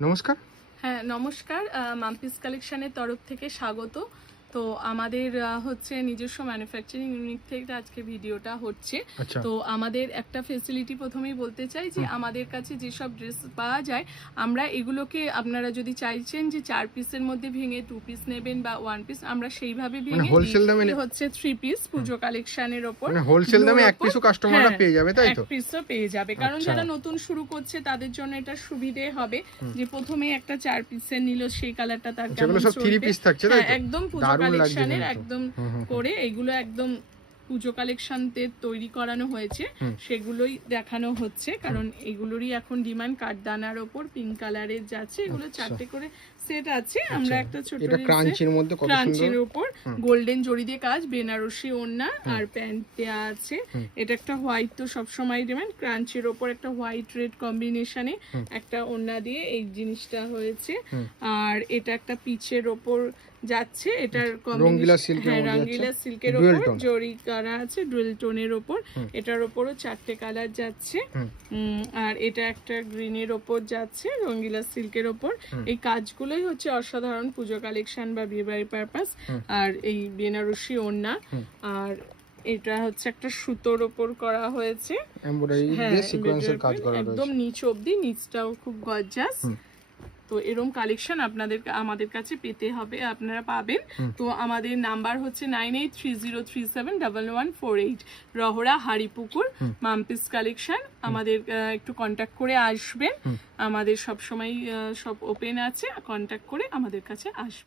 নমস্কার। হ্যাঁ, নমস্কার। মাম্পিস কালেকশনের তরফ থেকে স্বাগত। তো আমাদের হচ্ছে নিজস্ব ম্যানুফ্যাকচারিং ইউনিট থেকে আজকে ভিডিওটা হচ্ছে। আচ্ছা। তো আমাদের একটা ফেসিলিটি প্রথমেই বলতে চাই যে আমাদের কাছে যেসব ড্রেস পাওয়া যায় আমরা এগুলোকে, আপনারা যদি চাইছেন যে 4 পিসের মধ্যে ভেঙে 2 পিস নেবেন বা 1 পিস, আমরা সেইভাবে মানে ভেঙে হোলসেল দামে হচ্ছে 3 পিস পুজো কালেকশনের ওপর। মানে হোলসেল দামে এক পিসও কাস্টমাররা পেয়ে যাবে, তাই তো? এক পিসও পেয়ে যাবে, কারণ আচ্ছা। যারা নতুন শুরু করছে তাদের জন্য এটা সুবিধে হবে যে প্রথমে একটা 4 পিসের নিল, সেই কালারটা তার কেমন যেগুলো সব 3 পিস থাকছে, তাই তো? একদম পুজো দারুণ লাগছে কালেকশনের কিন্তু। একদম করে এইগুলো একদম পুজো কালেকশনতে তৈরি করানো হয়েছে, সেগুলোই দেখানো হচ্ছে। কারণ এগুলোরই এখন ডিমান্ড। কাঠদানার ওপর পিঙ্ক কালারের যাচ্ছে, এগুলো 4টে করে সেট আছে। আমরা একটা ছোট এটা ক্রাঞ্চির মধ্যে কত সুন্দর, ক্রাঞ্চির উপর গোল্ডেন জড়ি দিয়ে কাজ, বেনারসি ওড়না আর প্যান্ট দেওয়া আছে। এটা একটা হোয়াইট, তো সবসময় ডিমান্ড। ক্রাঞ্চির ওপর একটা হোয়াইট রেড কম্বিনেশনে একটা ওড়না দিয়ে এই জিনিসটা হয়েছে। আর এটা একটা পিচের ওপর যাচ্ছে, এটার রঙ্গিলা সিল্কের মধ্যে রঙ্গিলা সিল্কের ওপর জরি করা আছে, ডুয়েল টোনের ওপর। এটার ওপরও 4টে কালার যাচ্ছে। আর এটা একটা গ্রিনের ওপর যাচ্ছে রঙ্গিলা সিল্কের ওপর। এই কাজগুলোই হচ্ছে অসাধারণ পুজো কালেকশন বা বিয়েবাড়ি পারপাস। আর এই বেনারসি ওড়না, আর এটা হচ্ছে একটা সুতোর ওপর করা হয়েছে, এমব্রয়ডারি দিয়ে সিকোয়েন্সের কাজ করা রয়েছে একদম নিচ অবধি, নিচটাও খুব গর্জাস। তো এরকম কালেকশন আমাদের কাছে পেতে হবে, আপনারা পাবেন। তো আমাদের নাম্বার হচ্ছে 9830371148, রহরা হারিপুকুর, মাম্পিস কালেকশন। আমাদের একটু কন্ট্যাক্ট করে আসবেন। আমাদের সব সময় সব ওপেন আছে, কন্ট্যাক্ট করে আমাদের কাছে আসবেন।